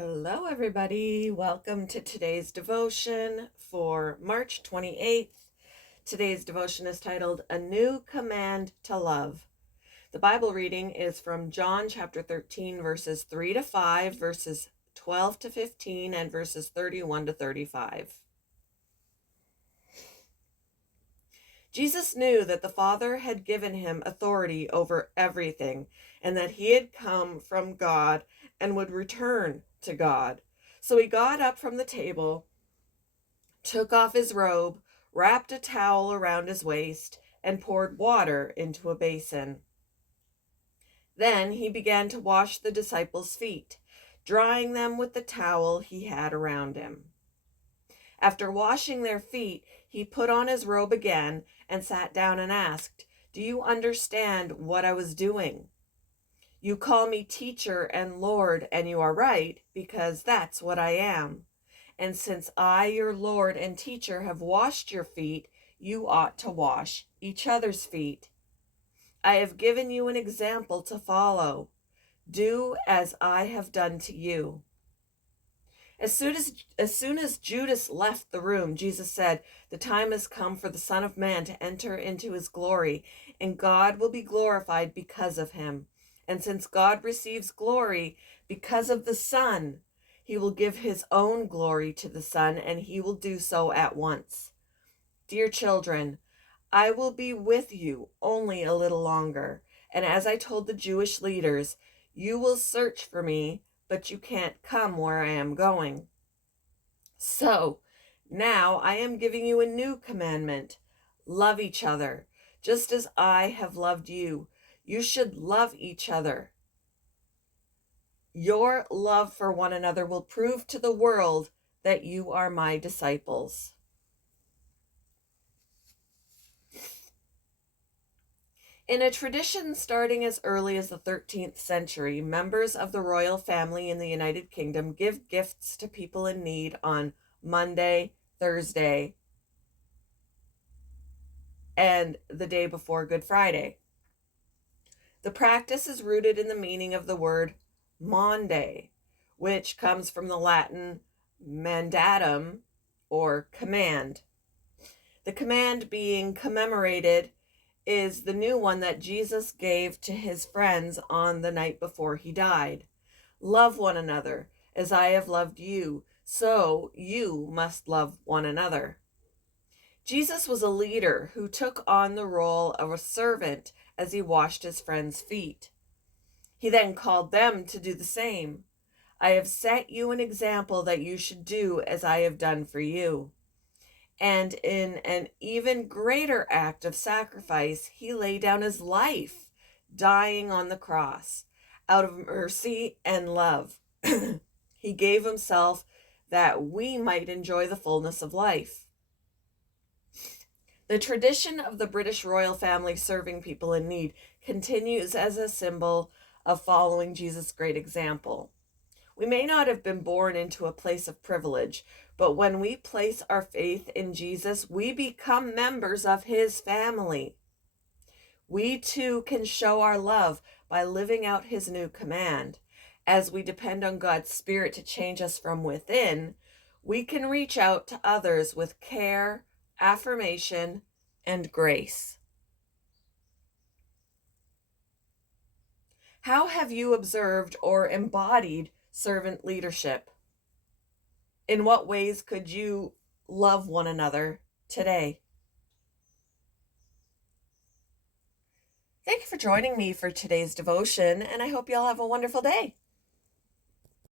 Hello, everybody. Welcome to today's devotion for March 28th. Today's devotion is titled A New Command to Love. The Bible reading is from John chapter 13, verses 3 to 5, verses 12 to 15, and verses 31 to 35. Jesus knew that the Father had given him authority over everything, and that he had come from God and would return to God. So he got up from the table, took off his robe, wrapped a towel around his waist, and poured water into a basin. Then he began to wash the disciples' feet, drying them with the towel he had around him. After washing their feet, he put on his robe again and sat down and asked, "Do you understand what I was doing? You call me teacher and Lord, and you are right, because that's what I am. And since I, your Lord and teacher, have washed your feet, you ought to wash each other's feet. I have given you an example to follow. Do as I have done to you." As soon as Judas left the room, Jesus said, "The time has come for the Son of Man to enter into his glory, and God will be glorified because of him. And since God receives glory because of the Son, he will give his own glory to the Son, and he will do so at once. Dear children, I will be with you only a little longer. And as I told the Jewish leaders, you will search for me, but you can't come where I am going. So now I am giving you a new commandment. Love each other. Just as I have loved you, you should love each other. Your love for one another will prove to the world that you are my disciples. In a tradition starting as early as the 13th century, members of the royal family in the United Kingdom give gifts to people in need on Monday, Thursday, and the day before Good Friday. The practice is rooted in the meaning of the word Maunday, which comes from the Latin mandatum, or command. The command being commemorated is the new one that Jesus gave to his friends on the night before he died. Love one another as I have loved you, so you must love one another. Jesus was a leader who took on the role of a servant as he washed his friends' feet. He then called them to do the same. I have set you an example that you should do as I have done for you. And in an even greater act of sacrifice, he laid down his life, dying on the cross. Out of mercy and love, he gave himself that we might enjoy the fullness of life. The tradition of the British royal family serving people in need continues as a symbol of following Jesus' great example. We may not have been born into a place of privilege, but when we place our faith in Jesus, we become members of his family. We too can show our love by living out his new command. As we depend on God's Spirit to change us from within, we can reach out to others with care, affirmation, and grace. How have you observed or embodied servant leadership? In what ways could you love one another today? Thank you for joining me for today's devotion, and I hope you all have a wonderful day.